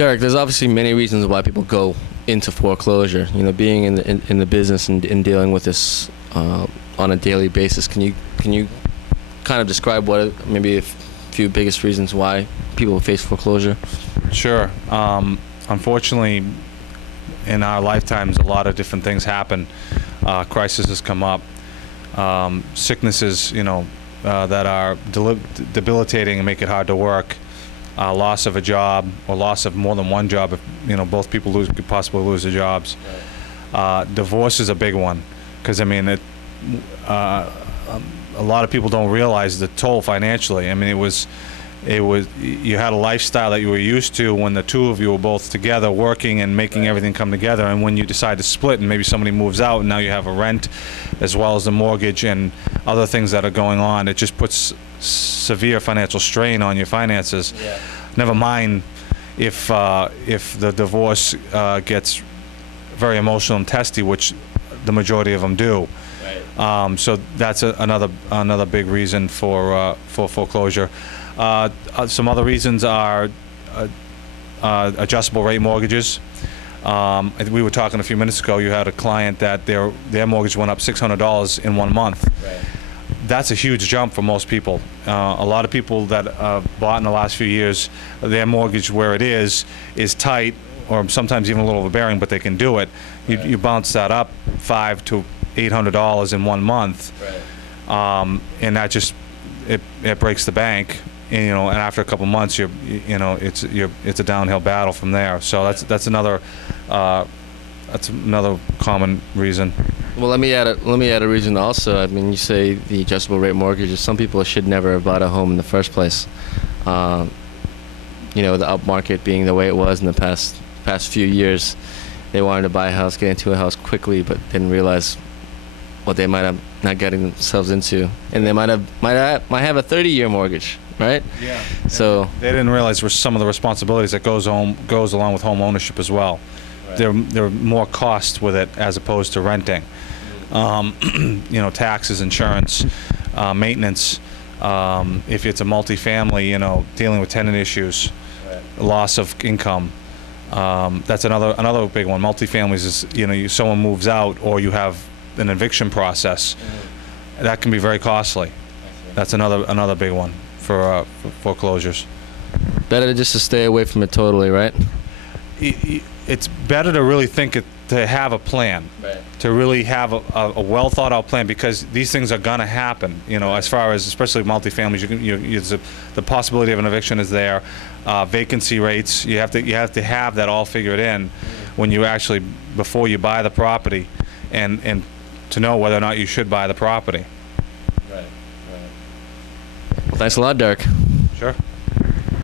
Derek, there's obviously many reasons why people go into foreclosure. You know, being in the business and dealing with this on a daily basis. Can you kind of describe what maybe a few biggest reasons why people face foreclosure? Sure. Unfortunately, in our lifetimes, a lot of different things happen. Crises come up. Sicknesses, that are debilitating and make it hard to work. Loss of a job or loss of more than one job. If both people could possibly lose their jobs. Divorce is a big one, because a lot of people don't realize the toll financially. I mean, you had a lifestyle that you were used to when the two of you were both together working and making everything come together, and when you decide to split and maybe somebody moves out and now you have a rent as well as the mortgage and other things that are going on, it just puts severe financial strain on your finances. Never mind if the divorce gets very emotional and testy, which the majority of them do. So that's another big reason for foreclosure. Some other reasons are adjustable rate mortgages. We were talking a few minutes ago. You had a client that their mortgage went up $600 in 1 month. That's a huge jump for most people. A lot of people that bought in the last few years, their mortgage where it is tight, or sometimes even a little overbearing, but they can do it. You bounce that up $500 to $800 in 1 month, and that just it breaks the bank. And after a couple months, it's a downhill battle from there. So that's another common reason. Well, let me add a reason also. I mean, you say the adjustable rate mortgages. Some people should never have bought a home in the first place. The up market being the way it was in the past few years, they wanted to buy a house, get into a house quickly, but didn't realize what they might have not getting themselves into, and they might have a 30-year mortgage, right? Yeah. So they didn't realize some of the responsibilities that goes along with home ownership as well. Right. There are more costs with it as opposed to renting. Taxes, insurance, maintenance. If it's a multifamily, dealing with tenant issues, loss of income. That's another big one. Multifamilies is someone moves out or you have an eviction process. That can be very costly. That's another big one for foreclosures. Better just to stay away from it totally, right? It's better to really to have a plan, to really have a well thought out plan, because these things are gonna happen. As far as especially multifamilies, the possibility of an eviction is there. Vacancy rates, you have to have that all figured in when you actually, before you buy the property, and to know whether or not you should buy the property. Well, thanks a lot, Derek. Sure.